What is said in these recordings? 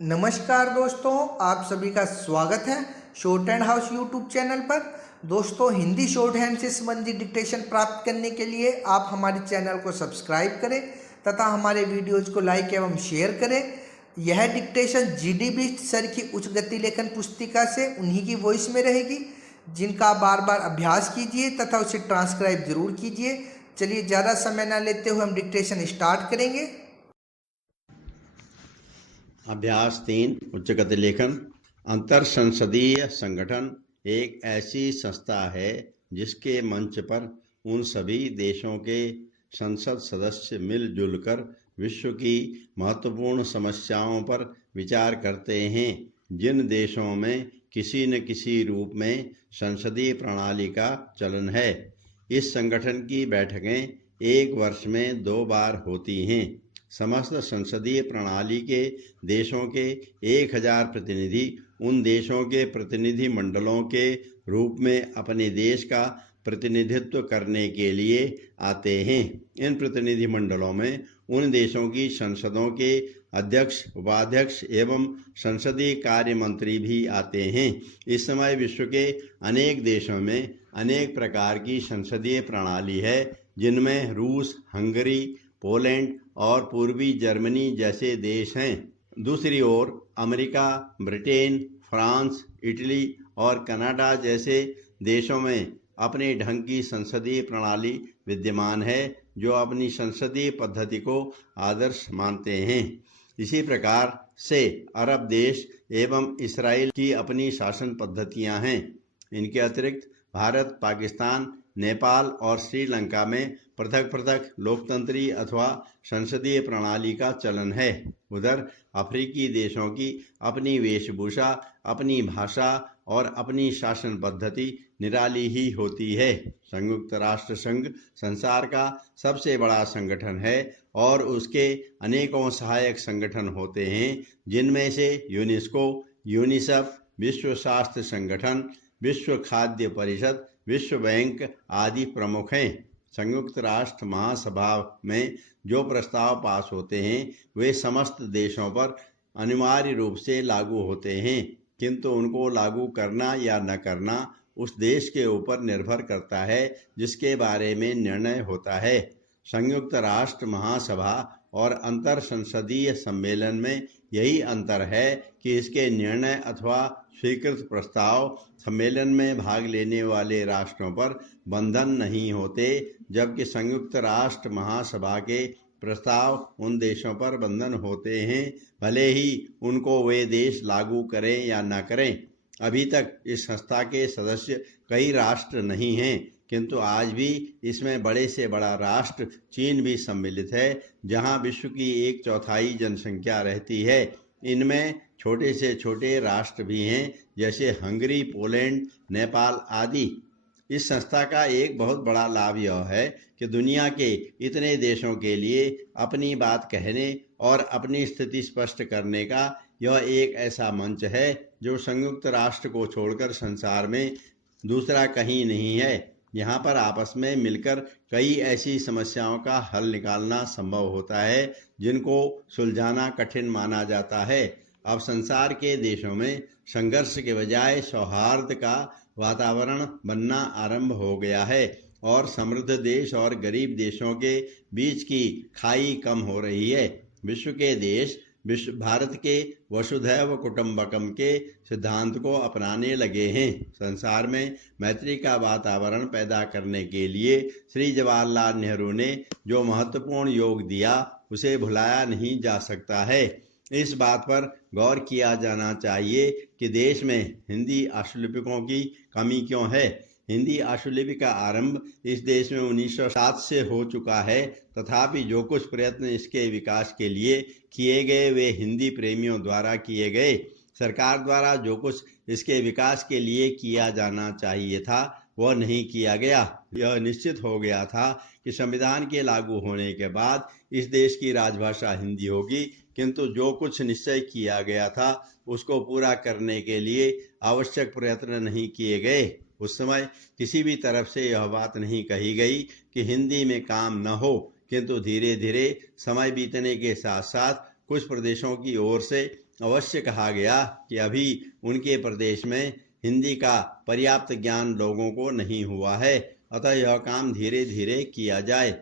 नमस्कार दोस्तों, आप सभी का स्वागत है short hand house YouTube channel पर। दोस्तों, हिंदी शॉर्ट हैंड से संबंधित डिक्टेशन प्राप्त करने के लिए आप हमारे चैनल को सब्सक्राइब करें तथा हमारे वीडियोज को लाइक एवं शेयर करें। यह डिक्टेशन जीडी बिष्ट सर की उच्च गति लेखन पुस्तिका से उन्हीं की वॉइस में रहेगी, जिनका आप बार बार अभ्यास कीजिए तथा उसे ट्रांसक्राइब जरूर कीजिए। चलिए, ज़्यादा समय न लेते हुए हम डिक्टेशन स्टार्ट करेंगे। अभ्यास 3 उच्च गति लेखन। अंतर संसदीय संगठन एक ऐसी संस्था है जिसके मंच पर उन सभी देशों के संसद सदस्य मिलजुल कर विश्व की महत्वपूर्ण समस्याओं पर विचार करते हैं जिन देशों में किसी न किसी रूप में संसदीय प्रणाली का चलन है। इस संगठन की बैठकें एक वर्ष में 2 बार होती हैं। समस्त संसदीय प्रणाली के देशों के 1000 प्रतिनिधि उन देशों के प्रतिनिधि मंडलों के रूप में अपने देश का प्रतिनिधित्व करने के लिए आते हैं। इन प्रतिनिधि मंडलों में उन देशों की संसदों के अध्यक्ष, उपाध्यक्ष एवं संसदीय कार्य मंत्री भी आते हैं। इस समय विश्व के अनेक देशों में अनेक प्रकार की संसदीय प्रणाली है, जिनमें रूस, हंगरी, पोलैंड और पूर्वी जर्मनी जैसे देश हैं। दूसरी ओर अमेरिका, ब्रिटेन, फ्रांस, इटली और कनाडा जैसे देशों में अपने ढंग की संसदीय प्रणाली विद्यमान है, जो अपनी संसदीय पद्धति को आदर्श मानते हैं। इसी प्रकार से अरब देश एवं इसराइल की अपनी शासन पद्धतियां हैं। इनके अतिरिक्त भारत, पाकिस्तान, नेपाल और श्रीलंका में पृथक पृथक लोकतंत्री अथवा संसदीय प्रणाली का चलन है। उधर अफ्रीकी देशों की अपनी वेशभूषा, अपनी भाषा और अपनी शासन पद्धति निराली ही होती है। संयुक्त राष्ट्र संघ संसार का सबसे बड़ा संगठन है और उसके अनेकों सहायक संगठन होते हैं, जिनमें से यूनेस्को, यूनिसेफ, विश्व स्वास्थ्य संगठन, विश्व खाद्य परिषद, विश्व बैंक आदि प्रमुख हैं। संयुक्त राष्ट्र महासभा में जो प्रस्ताव पास होते हैं वे समस्त देशों पर अनिवार्य रूप से लागू होते हैं, किंतु उनको लागू करना या न करना उस देश के ऊपर निर्भर करता है जिसके बारे में निर्णय होता है। संयुक्त राष्ट्र महासभा और अंतर संसदीय सम्मेलन में यही अंतर है कि इसके निर्णय अथवा स्वीकृत प्रस्ताव सम्मेलन में भाग लेने वाले राष्ट्रों पर बंधन नहीं होते, जबकि संयुक्त राष्ट्र महासभा के प्रस्ताव उन देशों पर बंधन होते हैं, भले ही उनको वे देश लागू करें या न करें। अभी तक इस संस्था के सदस्य कई राष्ट्र नहीं हैं, किंतु आज भी इसमें बड़े से बड़ा राष्ट्र चीन भी सम्मिलित है, जहां विश्व की 1/4 जनसंख्या रहती है। इनमें छोटे से छोटे राष्ट्र भी हैं, जैसे हंगरी, पोलैंड, नेपाल आदि। इस संस्था का एक बहुत बड़ा लाभ यह है कि दुनिया के इतने देशों के लिए अपनी बात कहने और अपनी स्थिति स्पष्ट करने का यह एक ऐसा मंच है जो संयुक्त राष्ट्र को छोड़कर संसार में दूसरा कहीं नहीं है। यहाँ पर आपस में मिलकर कई ऐसी समस्याओं का हल निकालना संभव होता है जिनको सुलझाना कठिन माना जाता है। अब संसार के देशों में संघर्ष के बजाय सौहार्द का वातावरण बनना आरंभ हो गया है और समृद्ध देश और गरीब देशों के बीच की खाई कम हो रही है। विश्व के देश भारत के वसुधैव कुटुंबकम के सिद्धांत को अपनाने लगे हैं। संसार में मैत्री का वातावरण पैदा करने के लिए श्री जवाहरलाल नेहरू ने जो महत्वपूर्ण योग दिया उसे भुलाया नहीं जा सकता है। इस बात पर गौर किया जाना चाहिए कि देश में हिंदी आशुलिपिकों की कमी क्यों है। हिंदी आशुलिपि का आरंभ इस देश में 1907 से हो चुका है, तथापि जो कुछ प्रयत्न इसके विकास के लिए किए गए वे हिंदी प्रेमियों द्वारा किए गए। सरकार द्वारा जो कुछ इसके विकास के लिए किया जाना चाहिए था वह नहीं किया गया। यह निश्चित हो गया था कि संविधान के लागू होने के बाद इस देश की राजभाषा हिंदी होगी, किंतु जो कुछ निश्चय किया गया था उसको पूरा करने के लिए आवश्यक प्रयत्न नहीं किए गए। उस समय किसी भी तरफ से यह बात नहीं कही गई कि हिंदी में काम न हो, किंतु धीरे धीरे समय बीतने के साथ साथ कुछ प्रदेशों की ओर से अवश्य कहा गया कि अभी उनके प्रदेश में हिंदी का पर्याप्त ज्ञान लोगों को नहीं हुआ है, अतः यह काम धीरे धीरे किया जाए।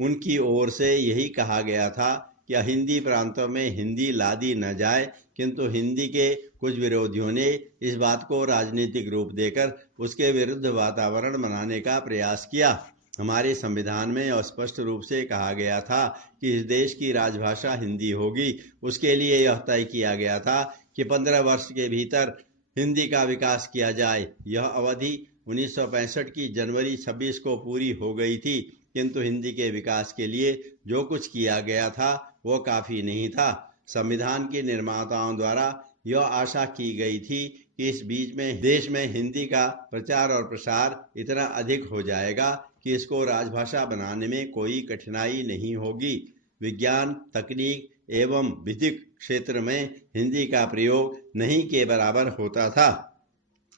उनकी ओर से यही कहा गया था कि हिंदी प्रांतों में हिंदी लादी न जाए, किंतु हिंदी के कुछ विरोधियों ने इस बात को राजनीतिक रूप देकर उसके विरुद्ध वातावरण बनाने का प्रयास किया। हमारे संविधान में स्पष्ट रूप से कहा गया था कि इस देश की राजभाषा हिंदी होगी। उसके लिए यह तय किया गया था कि 15 वर्ष के भीतर हिंदी का विकास किया जाए। यह अवधि 1965 की जनवरी 26 को पूरी हो गई थी, किंतु हिंदी के विकास के लिए जो कुछ किया गया था वो काफी नहीं था। संविधान के निर्माताओं द्वारा यह आशा की गई थी कि इस बीच में देश में हिंदी का प्रचार और प्रसार इतना अधिक हो जाएगा कि इसको राजभाषा बनाने में कोई कठिनाई नहीं होगी। विज्ञान, तकनीक एवं विधिक क्षेत्र में हिंदी का प्रयोग नहीं के बराबर होता था,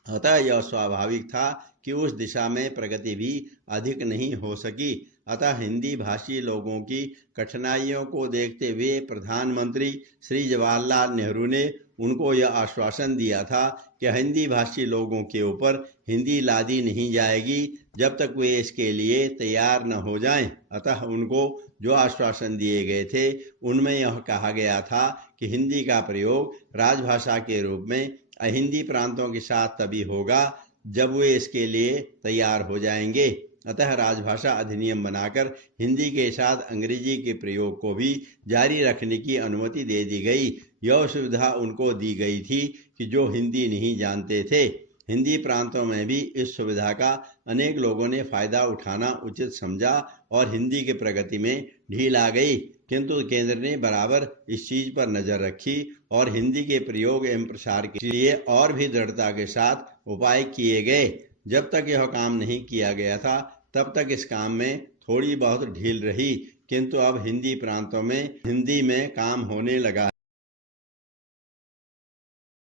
अतः यह स्वाभाविक था कि उस दिशा में प्रगति भी अधिक नहीं हो सकी। अतः हिंदी भाषी लोगों की कठिनाइयों को देखते हुए प्रधानमंत्री श्री जवाहरलाल नेहरू ने उनको यह आश्वासन दिया था कि हिंदी भाषी लोगों के ऊपर हिंदी लादी नहीं जाएगी जब तक वे इसके लिए तैयार न हो जाएं। अतः उनको जो आश्वासन दिए गए थे उनमें यह कहा गया था कि हिंदी का प्रयोग राजभाषा के रूप में अहिंदी प्रांतों के साथ तभी होगा जब वे इसके लिए तैयार हो जाएंगे। अतः राजभाषा अधिनियम बनाकर हिंदी के साथ अंग्रेजी के प्रयोग को भी जारी रखने की अनुमति दे दी गई। यह सुविधा उनको दी गई थी कि जो हिंदी नहीं जानते थे। हिंदी प्रांतों में भी इस सुविधा का अनेक लोगों ने फायदा उठाना उचित समझा और हिंदी की प्रगति में ढील आ गई, किंतु केंद्र ने बराबर इस चीज पर नजर रखी और हिंदी के प्रयोग एवं प्रसार के लिए और भी दृढ़ता के साथ उपाय किए गए। जब तक यह काम नहीं किया गया था तब तक इस काम में थोड़ी बहुत ढील रही, किंतु अब हिंदी प्रांतों में हिंदी में काम होने लगा।